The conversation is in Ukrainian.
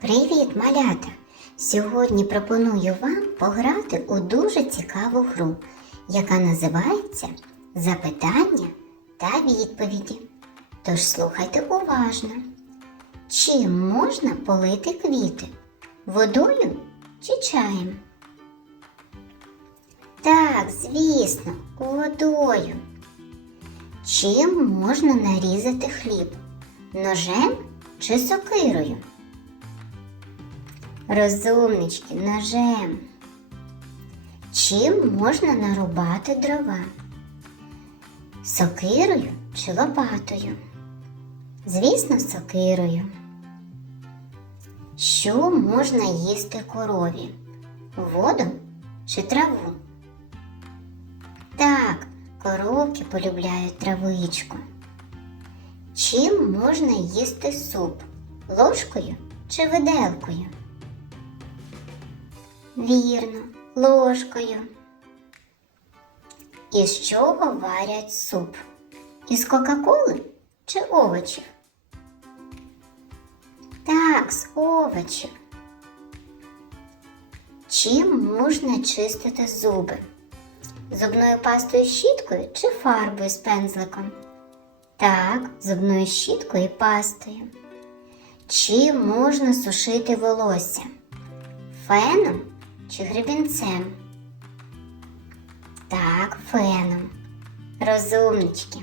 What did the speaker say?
Привіт, малята! Сьогодні пропоную вам пограти у дуже цікаву гру, яка називається Запитання та відповіді. Тож слухайте уважно. Чим можна полити квіти? Водою чи чаєм? Так, звісно, водою. Чим можна нарізати хліб? Ножем чи сокирою? Розумнички, ножем. Чим можна нарубати дрова? Сокирою чи лопатою? Звісно, сокирою. Що можна їсти корові? Воду чи траву? Так, коровки полюбляють травичку. Чим можна їсти суп? Ложкою чи виделкою? Вірно, ложкою. Із чого варять суп? Із Кока-Коли чи овочів? Так, з овочів. Чим можна чистити зуби? Зубною пастою щіткою чи фарбою з пензликом? Так, зубною щіткою і пастою. Чим можна сушити волосся? Феном чи гребінцем? Так, феном. Розумнички.